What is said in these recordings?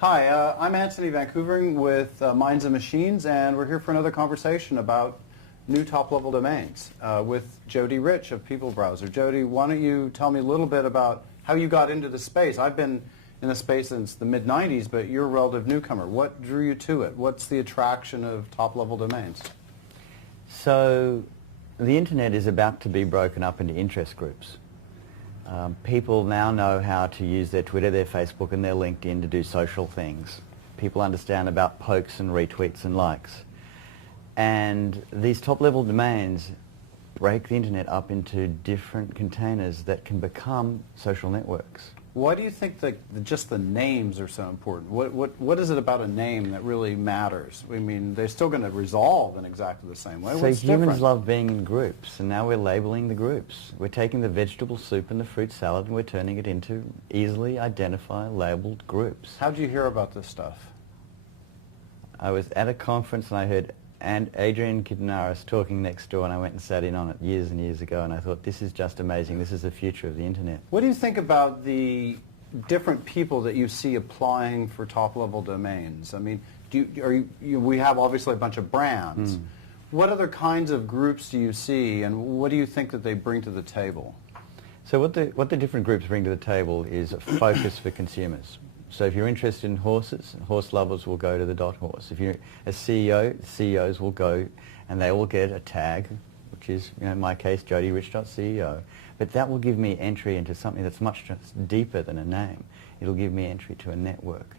Hi, I'm Anthony Vancouvering with Minds and Machines, and we're here for another conversation about new top-level domains with Jody Rich of People Browser. Jody, why don't you tell me a little bit about how you got into the space? I've been in the space since the mid-90s, but you're a relative newcomer. What drew you to it? What's the attraction of top-level domains? So the internet is about to be broken up into interest groups. People now know how to use their Twitter, their Facebook, and their LinkedIn to do social things. People understand about pokes and retweets and likes. And these top-level domains break the internet up into different containers that can become social networks. Why do you think that just the names are so important? What is it about a name that really matters? I mean, they're still going to resolve in exactly the same way. So What's humans different? love being in groups, and now we're labeling the groups. We're taking the vegetable soup and the fruit salad and we're turning it into easily identified, labeled groups. How did you hear about this stuff? I was at a conference and I heard Adrian Kidnaris talking next door, and I went and sat in on it years and years ago, and I thought, this is just amazing. This is the future of the internet. What do you think about the different people that you see applying for top-level domains? I mean, we have obviously a bunch of brands. What other kinds of groups do you see, and what do you think that they bring to the table? So what the different groups bring to the table is a focus for consumers. So if you're interested in horses, horse lovers will go to the .horse. If you're a CEO, CEOs will go and they will get a tag, which is, in my case, jodyrich.ceo. But that will give me entry into something that's much deeper than a name. It'll give me entry to a network,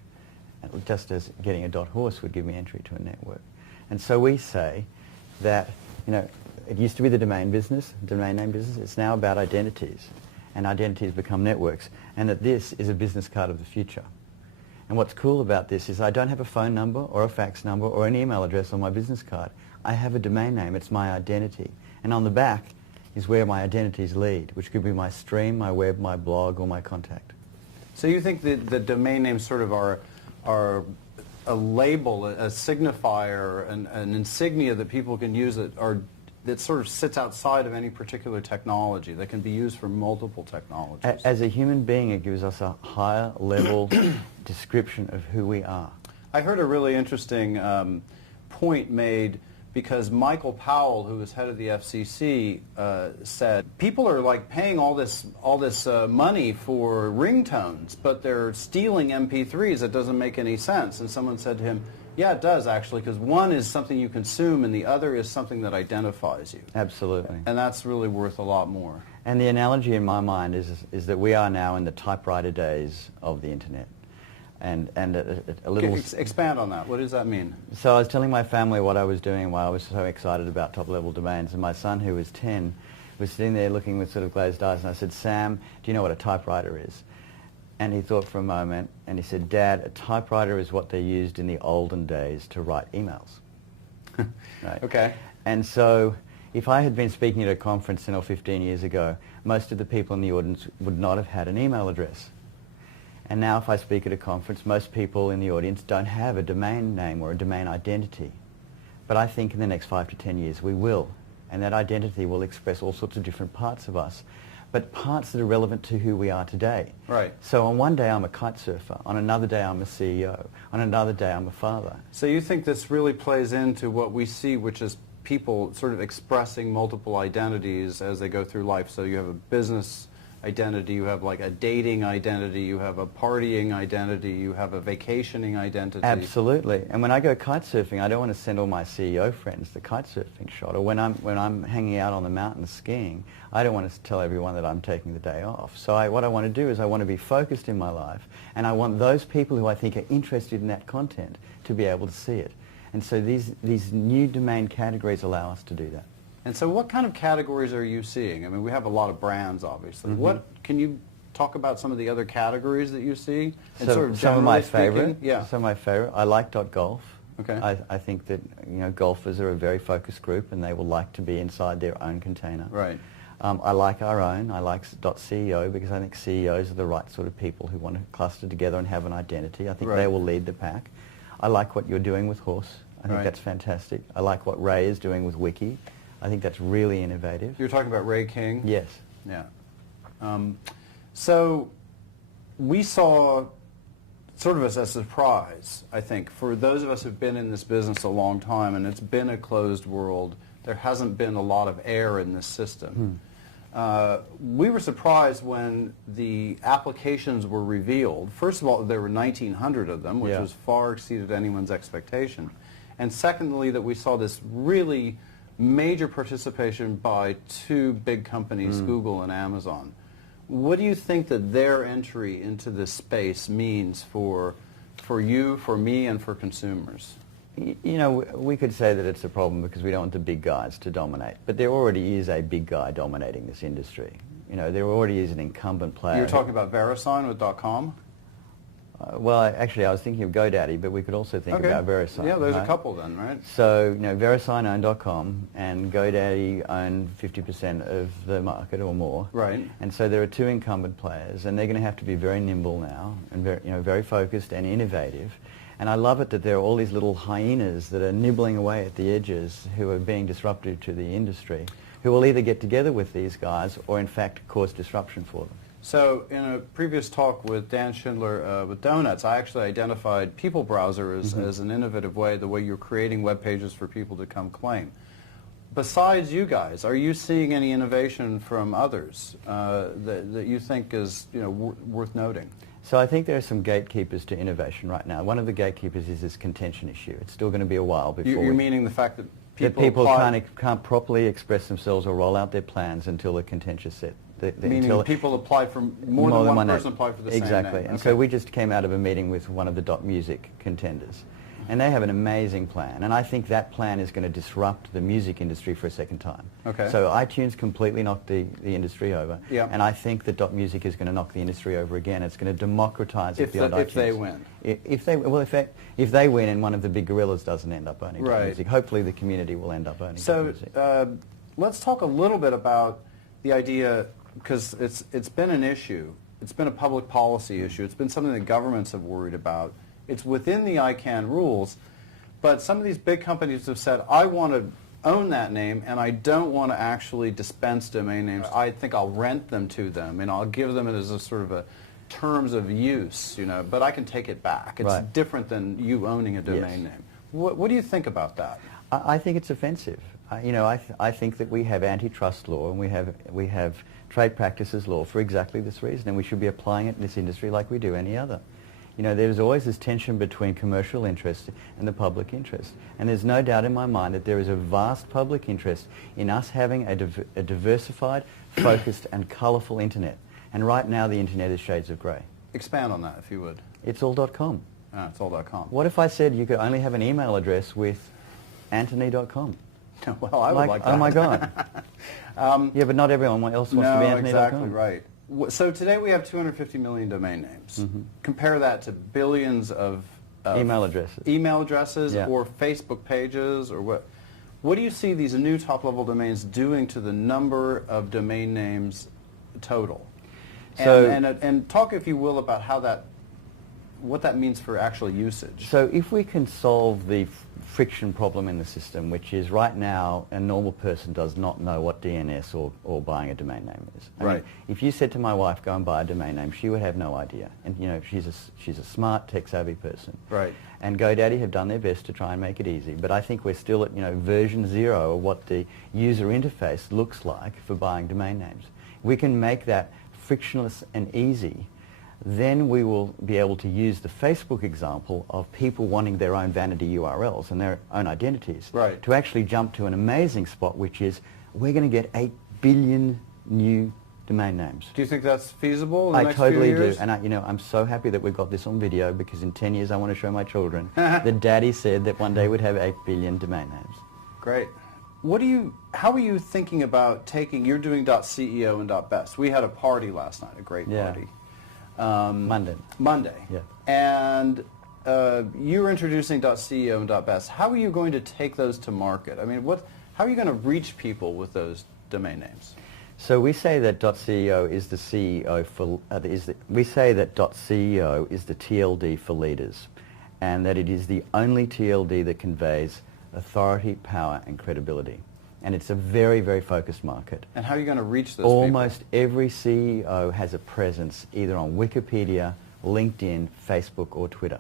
just as getting a .horse would give me entry to a network. And so we say that, it used to be the domain business, domain name business. It's now about identities, and identities become networks, and that this is a business card of the future. And what's cool about this is I don't have a phone number or a fax number or an email address on my business card. I have a domain name. It's my identity. And on the back is where my identities lead, which could be my stream, my web, my blog, or my contact. So you think that the domain names sort of are a label, a signifier, an insignia that people can use that sort of sits outside of any particular technology, that can be used for multiple technologies? As a human being, it gives us a higher level description of who we are. I heard a really interesting point made because Michael Powell, who was head of the FCC, said people are like paying all this money for ringtones, but they're stealing MP3s. It doesn't make any sense. And someone said to him, yeah, it does actually, because one is something you consume and the other is something that identifies you. Absolutely. And that's really worth a lot more. And the analogy in my mind is that we are now in the typewriter days of the internet. And a little... Expand on that. What does that mean? So I was telling my family what I was doing while I was so excited about top-level domains, and my son, who was 10, was sitting there looking with sort of glazed eyes, and I said, Sam, do you know what a typewriter is? And he thought for a moment, and he said, Dad, a typewriter is what they used in the olden days to write emails. Right? Okay. And so if I had been speaking at a conference 10 or 15 years ago, most of the people in the audience would not have had an email address. And now if I speak at a conference, most people in the audience don't have a domain name or a domain identity. But I think in the next 5 to 10 years we will. And that identity will express all sorts of different parts of us, but parts that are relevant to who we are today. Right. So on one day I'm a kite surfer, on another day I'm a CEO, on another day I'm a father. So you think this really plays into what we see, which is people sort of expressing multiple identities as they go through life. So you have a business identity, you have like a dating identity, you have a partying identity, you have a vacationing identity. Absolutely. And when I go kite surfing, I don't want to send all my CEO friends the kite surfing shot. Or when I'm hanging out on the mountain skiing, I don't want to tell everyone that I'm taking the day off. So what I want to do is I want to be focused in my life, and I want those people who I think are interested in that content to be able to see it. And so these new domain categories allow us to do that. And so what kind of categories are you seeing? I mean, we have a lot of brands, obviously. What can you talk about some of the other categories that you see? And So sort of some of my generally favorite, speaking, yeah. some of my favorite, I like .golf. Okay. I think that golfers are a very focused group, and they will like to be inside their own container. Right. I like our own. I like .ceo because I think CEOs are the right sort of people who want to cluster together and have an identity. I think they will lead the pack. I like what you're doing with Horse. I think that's fantastic. I like what Ray is doing with Wiki. I think that's really innovative. You're talking about Ray King? Yes. Yeah. So we saw sort of as a surprise, I think, for those of us who've been in this business a long time, and it's been a closed world. There hasn't been a lot of air in this system. We were surprised when the applications were revealed. First of all, there were 1,900 of them, which was far exceeded anyone's expectation. And secondly, that we saw this really major participation by two big companies, Google and Amazon. What do you think that their entry into this space means for you, for me, and for consumers? You know, we could say that it's a problem because we don't want the big guys to dominate. But there already is a big guy dominating this industry. You know, there already is an incumbent player. You're talking about VeriSign with .com? Well, actually, I was thinking of GoDaddy, but we could also think about VeriSign. Yeah, there's a couple then, right? So, you know, VeriSign own .com and GoDaddy own 50% of the market or more. Right. And so there are two incumbent players, and they're going to have to be very nimble now and very, you know, very focused and innovative. And I love it that there are all these little hyenas that are nibbling away at the edges who are being disruptive to the industry, who will either get together with these guys or in fact cause disruption for them. So in a previous talk with Dan Schindler with Donuts, I actually identified People Browser as an innovative way, the way you're creating web pages for people to come claim. Besides you guys, are you seeing any innovation from others that you think is, you know, worth noting? So I think there are some gatekeepers to innovation right now. One of the gatekeepers is this contention issue. It's still going to be a while before You're meaning the fact that people can't properly express themselves or roll out their plans until the contentious set. Meaning people apply for more than one person apply for the same name. Exactly. And so we just came out of a meeting with one of the .music contenders. And they have an amazing plan. And I think that plan is going to disrupt the music industry for a second time. Okay. So iTunes completely knocked the industry over. Yeah. And I think that .music is going to knock the industry over again. It's going to democratize it beyond iTunes. If they win. If they win and one of the big gorillas doesn't end up owning right. .music, hopefully the community will end up owning .music. So let's talk a little bit about the idea, because it's been an issue. It's been a public policy issue. It's been something that governments have worried about. It's within the ICANN rules, but some of these big companies have said, I want to own that name and I don't want to actually dispense domain names. I think I'll rent them to them and I'll give them it as a sort of a terms of use, you know, but I can take it back. It's different than you owning a domain name. What do you think about that? I think it's offensive. You know, I think that we have antitrust law and we have trade practices law for exactly this reason, and we should be applying it in this industry like we do any other. You know, there's always this tension between commercial interest and the public interest. And there's no doubt in my mind that there is a vast public interest in us having a diversified, focused and colourful internet. And right now the internet is shades of grey. Expand on that if you would. It's all .com. It's all .com. What if I said you could only have an email address with Anthony.com? Well, I would like that. Oh my God. Yeah, but not everyone else wants to be Anthony.com. Exactly right. So today we have 250 million domain names. Compare that to billions of email addresses or Facebook pages or what. What do you see these new top-level domains doing to the number of domain names total? And talk, if you will, about how what that means for actual usage. So if we can solve the friction problem in the system, which is right now a normal person does not know what DNS or buying a domain name is. I mean, if you said to my wife, go and buy a domain name, she would have no idea. And you know, she's a smart, tech-savvy person. Right. And GoDaddy have done their best to try and make it easy. But I think we're still at, you know, version 0 of what the user interface looks like for buying domain names. We can make that frictionless and easy. Then we will be able to use the Facebook example of people wanting their own vanity URLs and their own identities to actually jump to an amazing spot, which is we're going to get 8 billion new domain names. Do you think that's feasible in the next totally few years? do. And you know, I'm so happy that we've got this on video, because in 10 years I want to show my children that Daddy said that one day we'd have 8 billion domain names. Great. How are you thinking about you're doing .ceo and .best. We had a party last night, a great party. Monday. Yeah. And you're introducing .ceo and .best. How are you going to take those to market? I mean, how are you going to reach people with those domain names? So we say that .ceo is the CEO for we say that .ceo is the TLD for leaders, and that it is the only TLD that conveys authority, power, and credibility. And it's a very, very focused market. And how are you going to reach those Almost every CEO has a presence either on Wikipedia LinkedIn, Facebook, or Twitter.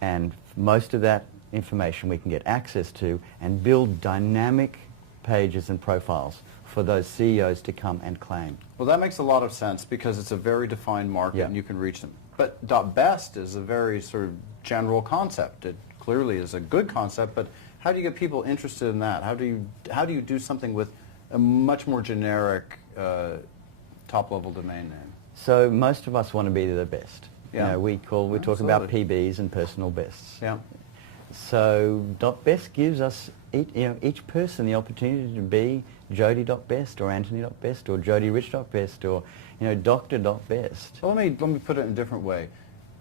And most of that information we can get access to and build dynamic pages and profiles for those CEOs to come and claim. Well, that makes a lot of sense because it's a very defined market Yeah. and you can reach them. But .best is a very sort of general concept. It clearly is a good concept, but how do you get people interested in that? How do you do something with a much more generic top-level domain name? So most of us want to be the best. Yeah. You know, we talk about Absolutely. PBs and personal bests. Yeah. So .best gives us each person the opportunity to be Jody.best or Anthony.best or JodyRich.best or Dr.best. Well, let me put it in a different way.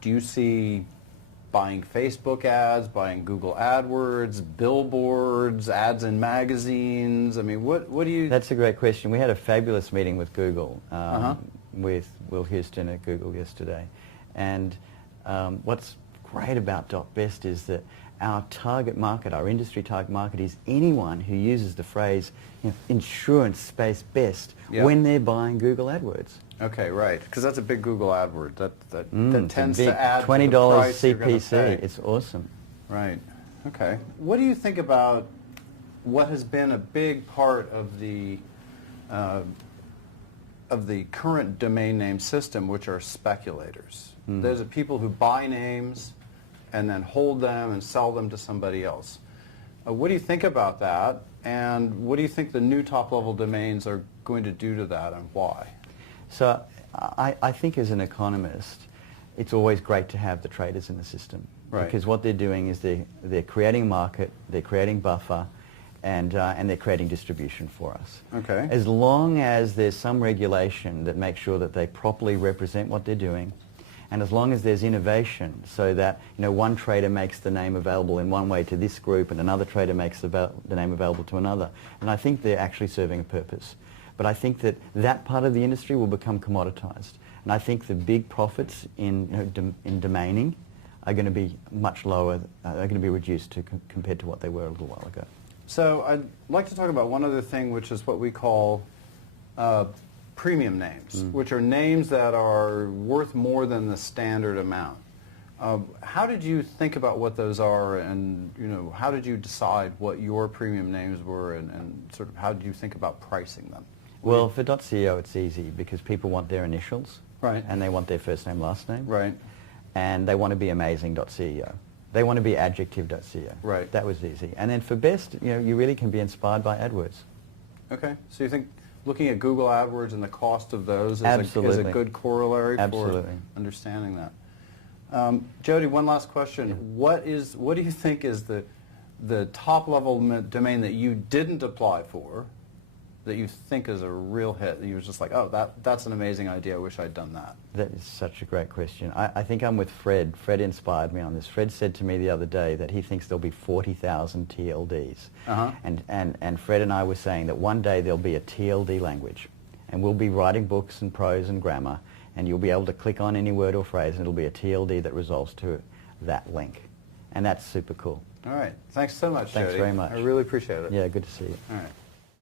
Do you see buying Facebook ads, buying Google AdWords, billboards, ads in magazines? I mean, what do you... That's a great question. We had a fabulous meeting with Google, Uh-huh. with Will Houston at Google yesterday. And what's great about .best is that our target market, our industry target market, is anyone who uses the phrase insurance space best Yep. when they're buying Google AdWords. Okay, right, because that's a big Google AdWord. That It's a tends big to add $20 to the price you're gonna CPC. pay. It's awesome. Right. Okay. What do you think about what has been a big part of the current domain name system, which are speculators? Mm. Those are people who buy names and then hold them and sell them to somebody else. What do you think about that? And what do you think the new top-level domains are going to do to that, and why? So I think as an economist, it's always great to have the traders in the system. Right. Because what they're doing is they're creating market, they're creating buffer, and they're creating distribution for us. Okay. As long as there's some regulation that makes sure that they properly represent what they're doing, and as long as there's innovation so that one trader makes the name available in one way to this group and another trader makes the name available to another, and I think they're actually serving a purpose. But I think that part of the industry will become commoditized. And I think the big profits in domaining are going to be much lower, are going to be reduced compared to what they were a little while ago. So I'd like to talk about one other thing, which is what we call premium names, which are names that are worth more than the standard amount. How did you think about what those are, and how did you decide what your premium names were, and sort of how did you think about pricing them? Well, for .co it's easy because people want their initials, Right. and they want their first name, last name, Right. and they want to be amazing.ceo. They want to be adjective.ceo. Right. That was easy. And then for best, you really can be inspired by AdWords. Okay. So you think looking at Google AdWords and the cost of those is Absolutely. a good corollary Absolutely. for understanding that. Jody, one last question. Yeah. What do you think is the top-level domain that you didn't apply for, that you think is a real hit, that you was just like, oh, that's an amazing idea, I wish I'd done that? That is such a great question. I think I'm with Fred. Fred inspired me on this. Fred said to me the other day that he thinks there'll be 40,000 TLDs. Uh-huh. And Fred and I were saying that one day there'll be a TLD language, and we'll be writing books and prose and grammar, and you'll be able to click on any word or phrase, and it'll be a TLD that resolves to that link. And that's super cool. All right. Thanks so much, Thanks Jody. very much. I really appreciate it. Yeah, good to see you. All right.